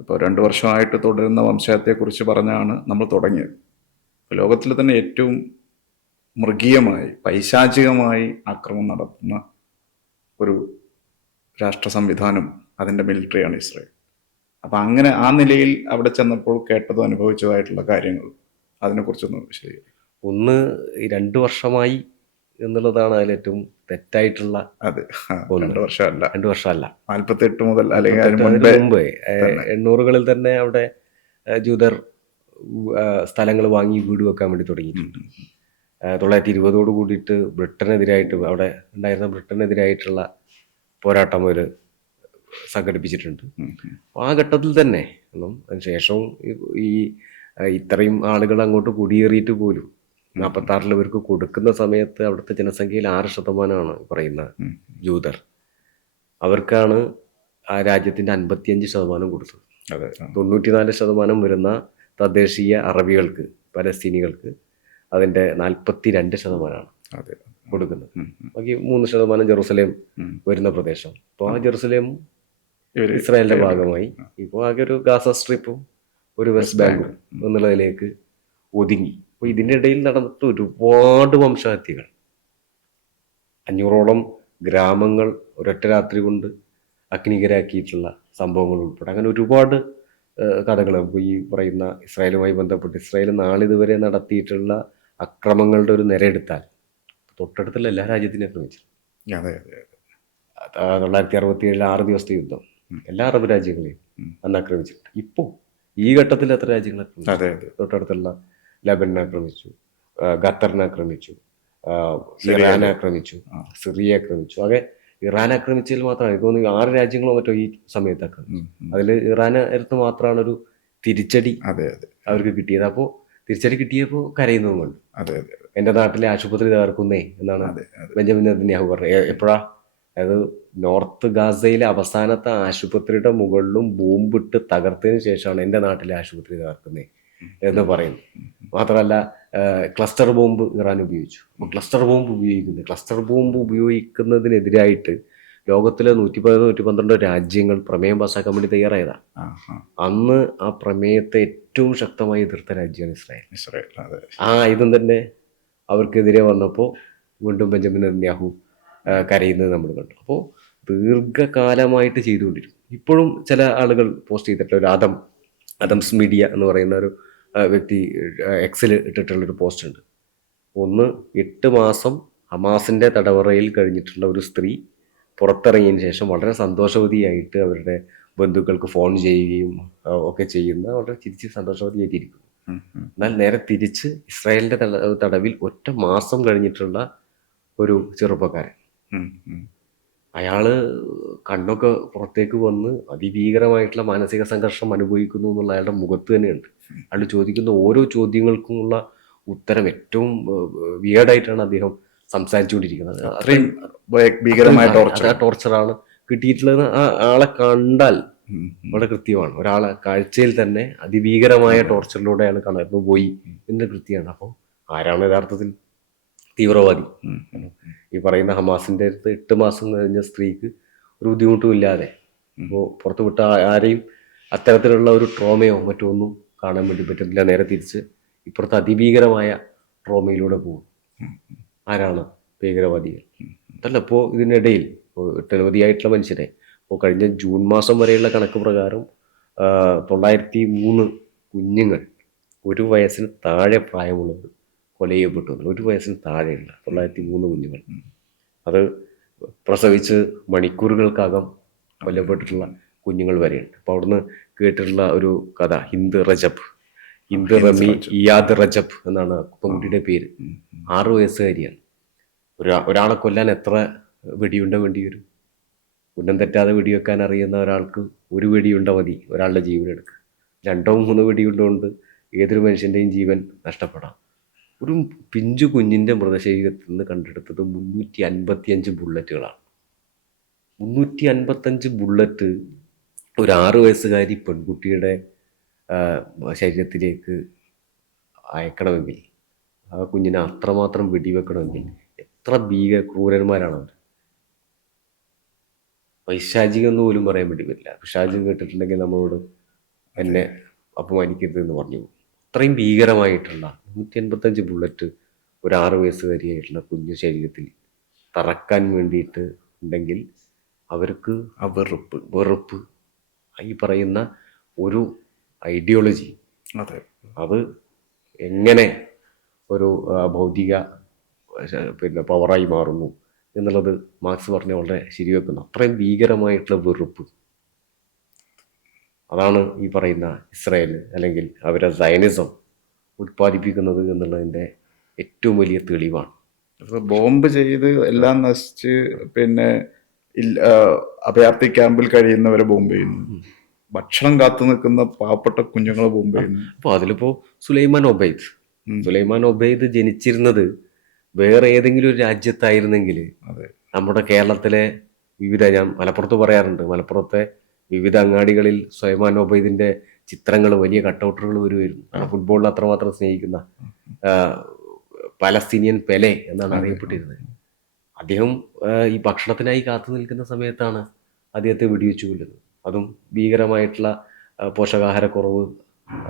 ഇപ്പോൾ 2 വർഷമായിട്ട് തുടരുന്ന വംശഹത്യയെക്കുറിച്ച് പറഞ്ഞാണ് നമ്മൾ തുടങ്ങിയത്. ലോകത്തിൽ തന്നെ ഏറ്റവും മൃഗീയമായി പൈശാചികമായി ആക്രമണം നടത്തുന്ന ഒരു രാഷ്ട്ര സംവിധാനം, അതിൻ്റെ മിലിറ്ററിയാണ് ഇസ്രായേൽ. അപ്പം അങ്ങനെ ആ നിലയിൽ അവിടെ ചെന്നപ്പോൾ കേട്ടതും അനുഭവിച്ചതായിട്ടുള്ള കാര്യങ്ങൾ അതിനെക്കുറിച്ചൊന്ന് വിശദീകരിക്കും. ഒന്ന്, 2 വർഷമായി എന്നുള്ളതാണ് അതിലേറ്റവും തെറ്റായിട്ടുള്ള. അത് 2 വർഷമല്ല, 2 വർഷമല്ല, 48 മുതൽ അല്ലെങ്കിൽ മുമ്പ് 800-കളിൽ തന്നെ അവിടെ ജൂതർ സ്ഥലങ്ങൾ വാങ്ങി വീട് വെക്കാൻ വേണ്ടി തുടങ്ങിയിട്ടുണ്ട്. 1920 കൂടിയിട്ട് ബ്രിട്ടനെതിരായിട്ട് അവിടെ ഉണ്ടായിരുന്ന ബ്രിട്ടനെതിരായിട്ടുള്ള പോരാട്ടം അവർ സംഘടിപ്പിച്ചിട്ടുണ്ട്. ആ ഘട്ടത്തിൽ തന്നെ അതിനുശേഷവും ഈ ഇത്രയും ആളുകൾ അങ്ങോട്ട് കുടിയേറിയിട്ട് പോലും 46 ഇവർക്ക് കൊടുക്കുന്ന സമയത്ത് അവിടുത്തെ ജനസംഖ്യയിൽ 6% പറയുന്ന ജൂതർ. അവർക്കാണ് ആ രാജ്യത്തിന്റെ 55% കൊടുത്തത്. 94% വരുന്ന തദ്ദേശീയ അറബികൾക്ക്, പലസ്തീനികൾക്ക് അതിന്റെ 42% കൊടുക്കുന്നത്. ബാക്കി 3% ജെറുസലേം വരുന്ന പ്രദേശം. അപ്പോൾ ആ ജെറുസലേം ഇസ്രായേലിന്റെ ഭാഗമായി. ഇപ്പോൾ ആകെ ഒരു ഗാസ സ്ട്രിപ്പും ഒരു വെസ്റ്റ് ബാങ്കും എന്നുള്ളതിലേക്ക് ഒതുങ്ങി. അപ്പോൾ ഇതിൻ്റെ ഇടയിൽ നടന്നിട്ട് ഒരുപാട് വംശഹത്യകൾ 500ഓളം ഗ്രാമങ്ങൾ ഒരൊറ്റ രാത്രി കൊണ്ട് അഗ്നികരാക്കിയിട്ടുള്ള സംഭവങ്ങൾ ഉൾപ്പെടെ അങ്ങനെ ഒരുപാട് കഥകൾ ഇപ്പോൾ ഈ പറയുന്ന ഇസ്രായേലുമായി ബന്ധപ്പെട്ട് ഇസ്രായേൽ നാളിതുവരെ നടത്തിയിട്ടുള്ള അക്രമങ്ങളുടെ ഒരു നിര എടുത്താൽ തൊട്ടടുത്തുള്ള എല്ലാ രാജ്യത്തിനും ആക്രമിച്ചു. അതെ അതെ 1967 6 ദിവസത്തെ യുദ്ധം എല്ലാ അറബ് രാജ്യങ്ങളെയും അന്ന് ആക്രമിച്ചിട്ടുണ്ട്. ഇപ്പോൾ ഈ ഘട്ടത്തിൽ എത്ര രാജ്യങ്ങൾ ആക്രമിച്ചു? അതെ അതെ. തൊട്ടടുത്തുള്ള ലബനനെ ആക്രമിച്ചു, ഖത്തറിനെ ആക്രമിച്ചു, ഇറാനെ ആക്രമിച്ചു, സിറിയ ആക്രമിച്ചു. ആകെ ഇറാൻ ആക്രമിച്ചതിൽ മാത്രമാണ് എനിക്ക് തോന്നുന്നു 6 രാജ്യങ്ങളോ മറ്റോ ഈ സമയത്ത് ആക്രമിച്ചു. അതിൽ ഇറാനെ അടുത്ത് മാത്രമാണ് ഒരു തിരിച്ചടി അവർക്ക് കിട്ടിയത്. അപ്പോൾ തിരിച്ചടി കിട്ടിയപ്പോൾ കരയുന്നതും കണ്ടു. എൻ്റെ നാട്ടിലെ ആശുപത്രി തകർക്കുന്നേ എന്നാണ് ബെഞ്ചമിൻ നെതന്യാഹു പറഞ്ഞത്. എപ്പോഴാ? അതായത് നോർത്ത് ഗാസയിലെ അവസാനത്തെ ആശുപത്രിയുടെ മുകളിലും ബോംബിട്ട് തകർത്തതിന് ശേഷമാണ് എൻ്റെ നാട്ടിലെ ആശുപത്രി തകർക്കുന്നേ എന്ന് പറയുന്നു. മാത്രമല്ല ക്ലസ്റ്റർ ബോംബ് ഇറാൻ ഉപയോഗിച്ചു. അപ്പോൾ ക്ലസ്റ്റർ ബോംബ് ഉപയോഗിക്കുന്നതിനെതിരായിട്ട് ലോകത്തിലെ 110-112 രാജ്യങ്ങൾ പ്രമേയം പാസ്സാക്കാൻ വേണ്ടി തയ്യാറായതാണ്. അന്ന് ആ പ്രമേയത്തെ ഏറ്റവും ശക്തമായി എതിർത്ത രാജ്യമാണ് ഇസ്രായേൽ. ആ ആയുധം തന്നെ അവർക്കെതിരെ വന്നപ്പോൾ വീണ്ടും ബെഞ്ചമിൻ നെതന്യാഹു കരയുന്നത് നമ്മൾ കണ്ടു. അപ്പോൾ ദീർഘകാലമായിട്ട് ചെയ്തുകൊണ്ടിരിക്കും. ഇപ്പോഴും ചില ആളുകൾ പോസ്റ്റ് ചെയ്തിട്ടുള്ള ഒരു അദംസ് മീഡിയ എന്ന് പറയുന്ന ഒരു വ്യക്തി എക്സിൽ ഇട്ടിട്ടുള്ളൊരു പോസ്റ്റ് ഉണ്ട്. 8 മാസം ഹമാസിൻ്റെ തടവറയിൽ കഴിഞ്ഞിട്ടുള്ള ഒരു സ്ത്രീ പുറത്തിറങ്ങിയതിന് ശേഷം വളരെ സന്തോഷവതിയായിട്ട് അവരുടെ ബന്ധുക്കൾക്ക് ഫോൺ ചെയ്യുകയും ഒക്കെ ചെയ്യുന്ന വളരെ തിരിച്ച് സന്തോഷവതിയായിട്ടിരിക്കുന്നു. എന്നാൽ നേരെ തിരിച്ച് ഇസ്രായേലിൻ്റെ തടവിൽ 1 മാസം കഴിഞ്ഞിട്ടുള്ള ഒരു ചെറുപ്പക്കാരൻ, അയാള് കണ്ണൊക്കെ പുറത്തേക്ക് വന്ന് അതിഭീകരമായിട്ടുള്ള മാനസിക സംഘർഷം അനുഭവിക്കുന്നു എന്നുള്ള അയാളുടെ മുഖത്ത് തന്നെയുണ്ട്. അയാൾ ചോദിക്കുന്ന ഓരോ ചോദ്യങ്ങൾക്കുമുള്ള ഉത്തരം ഏറ്റവും വിയേർഡായിട്ടാണ് അദ്ദേഹം സംസാരിച്ചുകൊണ്ടിരിക്കുന്നത്. അത്രയും ഭീകരമായ ടോർച്ചറാണ് കിട്ടിയിട്ടുള്ളത്. ആ ആളെ കണ്ടാൽ വളരെ കൃത്യമാണ്. ഒരാളെ കാഴ്ചയിൽ തന്നെ അതിഭീകരമായ ടോർച്ചറിലൂടെ അയാൾ കടന്നു പോയി എന്ന് കൃത്യമാണ്. അപ്പോൾ ആരാണ് യഥാർത്ഥത്തിൽ തീവ്രവാദി? ഈ പറയുന്ന ഹമാസിൻ്റെ അടുത്ത് 8 മാസം കഴിഞ്ഞ സ്ത്രീക്ക് ഒരു ബുദ്ധിമുട്ടും ഇല്ലാതെ ഇപ്പോൾ പുറത്തു വിട്ട ആരെയും അത്തരത്തിലുള്ള ഒരു ട്രോമയോ മറ്റോ ഒന്നും കാണാൻ വേണ്ടി പറ്റുന്നില്ല. നേരെ തിരിച്ച് ഇപ്പുറത്ത് അതിഭീകരമായ ട്രോമയിലൂടെ പോകും. ആരാണ് ഭീകരവാദികൾ? അതല്ല, ഇപ്പോൾ ഇതിനിടയിൽ ഒട്ടനവധിയായിട്ടുള്ള മനുഷ്യരെ ഇപ്പോൾ കഴിഞ്ഞ ജൂൺ മാസം വരെയുള്ള കണക്ക് പ്രകാരം 903 കുഞ്ഞുങ്ങൾ 1 വയസ്സിന് താഴെ പ്രായമുള്ളവർ കൊല ചെയ്യപ്പെട്ടു. 1 വയസ്സിന് താഴെയുള്ള 903 കുഞ്ഞുങ്ങൾ. അത് പ്രസവിച്ച് മണിക്കൂറുകൾക്കകം കൊല്ലപ്പെട്ടിട്ടുള്ള കുഞ്ഞുങ്ങൾ വരെയുണ്ട്. അപ്പോൾ അവിടുന്ന് കേട്ടിട്ടുള്ള ഒരു കഥ ഹിന്ദ് റമി ഇയാദ് റജബ് എന്നാണ് പെൺകുട്ടിയുടെ പേര്. 6 വയസ്സുകാരിയാണ്. ഒരാളെ കൊല്ലാൻ എത്ര വെടിയുണ്ട വേണ്ടി വരും? ഉന്നം തെറ്റാതെ വെടിവെക്കാൻ അറിയുന്ന ഒരാൾക്ക് 1 വെടിയുണ്ട മതി ഒരാളുടെ ജീവൻ എടുക്കുക. 2-3 വെടിയുണ്ട കൊണ്ട് ഏതൊരു മനുഷ്യൻ്റെയും ജീവൻ നഷ്ടപ്പെടാം. ഒരു പിഞ്ചു കുഞ്ഞിൻ്റെ മൃതശരീരത്തിൽ നിന്ന് കണ്ടെടുത്തത് 355 ബുള്ളറ്റുകളാണ്. 355 ബുള്ളറ്റ് ഒരു 6 വയസ്സുകാരി പെൺകുട്ടിയുടെ ശരീരത്തിലേക്ക് അയക്കണമെങ്കിൽ, ആ കുഞ്ഞിനെ അത്രമാത്രം വെടിവെക്കണമെങ്കിൽ എത്ര ക്രൂരന്മാരാണ് അവർ. പൈശാചികമെന്ന് പോലും പറയാൻ വേണ്ടി പറ്റില്ല. പിശാച് കേട്ടിട്ടുണ്ടെങ്കിൽ നമ്മളോട് എന്നെ അപമാനിക്കരുത് എന്ന് പറഞ്ഞു. അത്രയും ഭീകരമായിട്ടുള്ള 155 ബുള്ളറ്റ് ഒരു 6 വയസ്സുകാരിയായിട്ടുള്ള കുഞ്ഞു ശരീരത്തിൽ തറക്കാൻ വേണ്ടിയിട്ട് ഉണ്ടെങ്കിൽ അവർക്ക് ആ വെറുപ്പ് ഈ പറയുന്ന ഒരു ഐഡിയോളജി അത് എങ്ങനെ ഒരു ഭൗതിക പവറായി മാറുന്നു എന്നുള്ളത് മാർക്സ് പറഞ്ഞ വളരെ ശരിവെക്കുന്നു. അത്രയും ഭീകരമായിട്ടുള്ള വെറുപ്പ് അതാണ് ഈ പറയുന്ന ഇസ്രായേൽ അല്ലെങ്കിൽ അവരുടെ സയനിസം ഉത്പാദിപ്പിക്കുന്നത് എന്നുള്ളതിൻ്റെ ഏറ്റവും വലിയ തെളിവാണ്. ബോംബ് ചെയ്ത് എല്ലാം നശിച്ച് പിന്നെ അഭയാർത്ഥി ക്യാമ്പിൽ കഴിയുന്നവരെ ബോംബ് ചെയ്യുന്നു, ഭക്ഷണം കാത്തു നിൽക്കുന്ന പാവപ്പെട്ട കുഞ്ഞുങ്ങളെ ബോംബ് ചെയ്യുന്നു. അപ്പോൾ അതിലിപ്പോൾ സുലൈമാൻ ഒബൈദ് ജനിച്ചിരുന്നത് വേറെ ഏതെങ്കിലും ഒരു രാജ്യത്തായിരുന്നെങ്കിൽ നമ്മുടെ കേരളത്തിലെ ഞാൻ മലപ്പുറത്ത് പറയാറുണ്ട്, മലപ്പുറത്തെ വിവിധ അങ്ങാടികളിൽ സുലൈമാൻ ഒബൈദിന്റെ ചിത്രങ്ങൾ, വലിയ കട്ടൗട്ടുകൾ വരുമായിരുന്നു. കാരണം ഫുട്ബോളിൽ അത്രമാത്രം സ്നേഹിക്കുന്ന പലസ്തീനിയൻ പെലെ എന്നാണ് അറിയപ്പെട്ടിരുന്നത്. അദ്ദേഹം ഈ ഭക്ഷണത്തിനായി കാത്തു നിൽക്കുന്ന സമയത്താണ് അദ്ദേഹത്തെ വെടിവെച്ചു കൊല്ലുന്നത്. അതും ഭീകരമായിട്ടുള്ള പോഷകാഹാരക്കുറവ്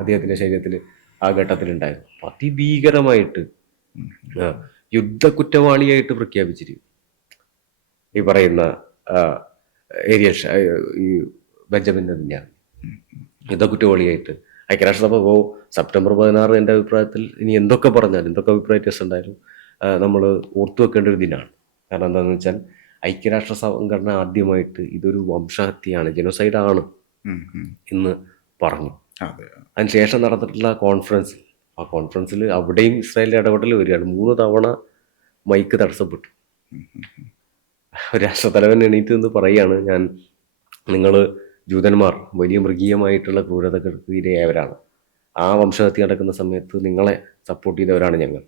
അദ്ദേഹത്തിൻ്റെ ശരീരത്തിൽ ആ ഘട്ടത്തിലുണ്ടായിരുന്നു. അതിഭീകരമായിട്ട് യുദ്ധ കുറ്റവാളിയായിട്ട് പ്രഖ്യാപിച്ചിരിക്കും. ഈ പറയുന്ന ആ, ഈ ബെഞ്ചമിൻ നെതന്യാഹു യുദ്ധക്കുറ്റവാളിയായിട്ട് ഐക്യരാഷ്ട്രസഭ ഇപ്പോൾ സെപ്റ്റംബർ 16 എൻ്റെ അഭിപ്രായത്തിൽ ഇനി എന്തൊക്കെ പറഞ്ഞാലും എന്തൊക്കെ അഭിപ്രായ വ്യത്യാസം ഉണ്ടായാലും നമ്മൾ ഓർത്തു വെക്കേണ്ട ഒരു ദിനമാണ്. കാരണം എന്താണെന്ന് വെച്ചാൽ ഐക്യരാഷ്ട്ര സംഘടന ആദ്യമായിട്ട് ഇതൊരു വംശഹത്യയാണ്, ജനോസൈഡാണ് ഉം, ഉം. എന്ന് പറഞ്ഞു. അതെ. അതിനുശേഷം നടന്നിട്ടുള്ള കോൺഫറൻസിൽ, ആ കോൺഫറൻസിൽ അവിടെയും ഇസ്രായേലിൻ്റെ ഇടപെടൽ വരികയാണ്. 3 തവണ മൈക്ക് തടസ്സപ്പെട്ടു. ഒരു രാഷ്ട്രത്തലവൻ എണീറ്റ് നിന്ന് പറയുകയാണ്, നിങ്ങൾ ജൂതന്മാർ വലിയ മൃഗീയമായിട്ടുള്ള ക്രൂരതകൾക്ക് ഇരയായവരാണ്, ആ വംശഹത്യ നടക്കുന്ന സമയത്ത് നിങ്ങളെ സപ്പോർട്ട് ചെയ്തവരാണ് ഞങ്ങൾ,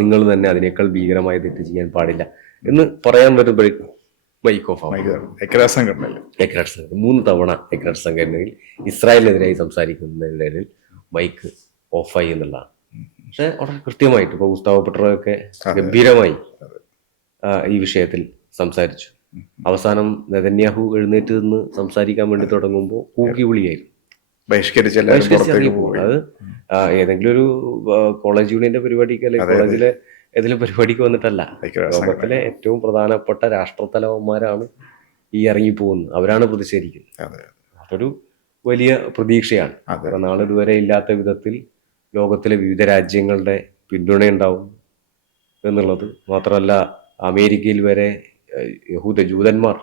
നിങ്ങൾ തന്നെ അതിനേക്കാൾ ഭീകരമായ തെറ്റ് ചെയ്യാൻ പാടില്ല എന്ന് പറയാൻ വരുമ്പോഴേക്കും മൈക്ക് ഓഫ് ആവും. ഐക്യരാഷ്ട്ര സംഘടനയിൽ ഐക്യരാഷ്ട്ര സംഘടന 3 തവണ ഐക്യരാഷ്ട്ര സംഘടനയിൽ ഇസ്രായേലിനെതിരായി സംസാരിക്കുന്നതിനിടയിൽ മൈക്ക് ഓഫായി എന്നുള്ളതാണ്. പക്ഷെ വളരെ കൃത്യമായിട്ട് ഇപ്പോൾ ഗുസ്താവോ പെട്രോയൊക്കെ ഗംഭീരമായി ഈ വിഷയത്തിൽ സംസാരിച്ചു. അവസാനം നെതന്യാഹു എഴുന്നേറ്റ് നിന്ന് സംസാരിക്കാൻ വേണ്ടി തുടങ്ങുമ്പോൾ കൂക്കി വിളിയായിരുന്നു, ബഹിഷ്കരിച്ച് എല്ലാവരും പുറത്തേക്ക് പോയി. അത് ഏതെങ്കിലും ഒരു കോളേജ് യൂണിയന്റെ പരിപാടിക്ക് അല്ലെങ്കിൽ കോളേജിലെ ഏതെങ്കിലും പരിപാടിക്ക് വന്നിട്ടല്ല, ലോകത്തിലെ ഏറ്റവും പ്രധാനപ്പെട്ട രാഷ്ട്രത്തലവന്മാരാണ് ഈ ഇറങ്ങിപ്പോകുന്നത്, അവരാണ് പ്രതിഷേധിക്കുന്നത്. അതൊരു വലിയ പ്രതീക്ഷയാണ്. നാളെ ഇതുവരെ ഇല്ലാത്ത വിധത്തിൽ ലോകത്തിലെ വിവിധ രാജ്യങ്ങളുടെ പിന്തുണയുണ്ടാവും എന്നുള്ളത് മാത്രമല്ല, അമേരിക്കയിൽ വരെ ജൂതന്മാർ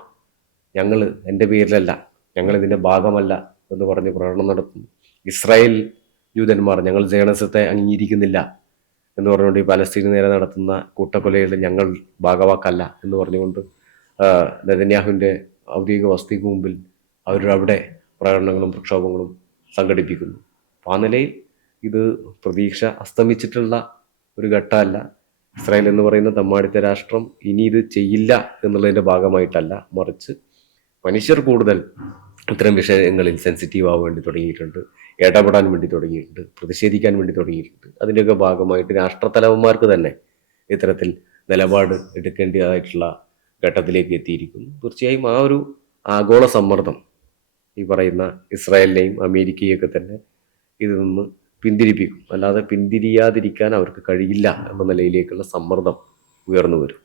ഞങ്ങൾ എൻ്റെ പേരിലല്ല, ഞങ്ങൾ ഇതിൻ്റെ ഭാഗമല്ല എന്ന് പറഞ്ഞ് പ്രകടനം നടത്തുന്നു. ഇസ്രായേൽ ജൂതന്മാർ ഞങ്ങൾ സയണിസത്തെ അംഗീകരിക്കുന്നില്ല എന്ന് പറഞ്ഞുകൊണ്ട് ഈ പലസ്തീന് നേരെ നടത്തുന്ന കൂട്ടക്കൊലയിൽ ഞങ്ങൾ ഭാഗവാക്കല്ല എന്ന് പറഞ്ഞുകൊണ്ട് നെതന്യാഹുവിൻ്റെ ഔദ്യോഗിക വസതിക്ക് മുമ്പിൽ അവിടെ പ്രകടനങ്ങളും പ്രക്ഷോഭങ്ങളും സംഘടിപ്പിക്കുന്നു. അപ്പോൾ ആ നിലയിൽ ഇത് പ്രതീക്ഷ അസ്തമിച്ചിട്ടുള്ള ഒരു ഘട്ടമല്ല. ഇസ്രായേൽ എന്ന് പറയുന്ന തമ്മാടിത്ത രാഷ്ട്രം ഇനി ഇത് ചെയ്യില്ല എന്നുള്ളതിൻ്റെ ഭാഗമായിട്ടല്ല, മറിച്ച് മനുഷ്യർ കൂടുതൽ ഇത്തരം വിഷയങ്ങളിൽ സെൻസിറ്റീവ് ആവാൻ വേണ്ടി തുടങ്ങിയിട്ടുണ്ട്, ഇടപെടാൻ വേണ്ടി തുടങ്ങിയിട്ടുണ്ട്, പ്രതിഷേധിക്കാൻ വേണ്ടി തുടങ്ങിയിട്ടുണ്ട്. അതിൻ്റെയൊക്കെ ഭാഗമായിട്ട് രാഷ്ട്രത്തലവന്മാർക്ക് തന്നെ ഇത്തരത്തിൽ നിലപാട് എടുക്കേണ്ടതായിട്ടുള്ള ഘട്ടത്തിലേക്ക് എത്തിയിരിക്കുന്നു. തീർച്ചയായും ആ ഒരു ആഗോള സമ്മർദ്ദം ഈ പറയുന്ന ഇസ്രായേലിനെയും അമേരിക്കയൊക്കെ തന്നെ ഇതിൽ നിന്ന് പിന്തിരിപ്പിക്കും. അല്ലാതെ പിന്തിരിയാതിരിക്കാൻ അവർക്ക് കഴിയില്ല എന്ന നിലയിലേക്കുള്ള സമ്മർദ്ദം ഉയർന്നു വരും.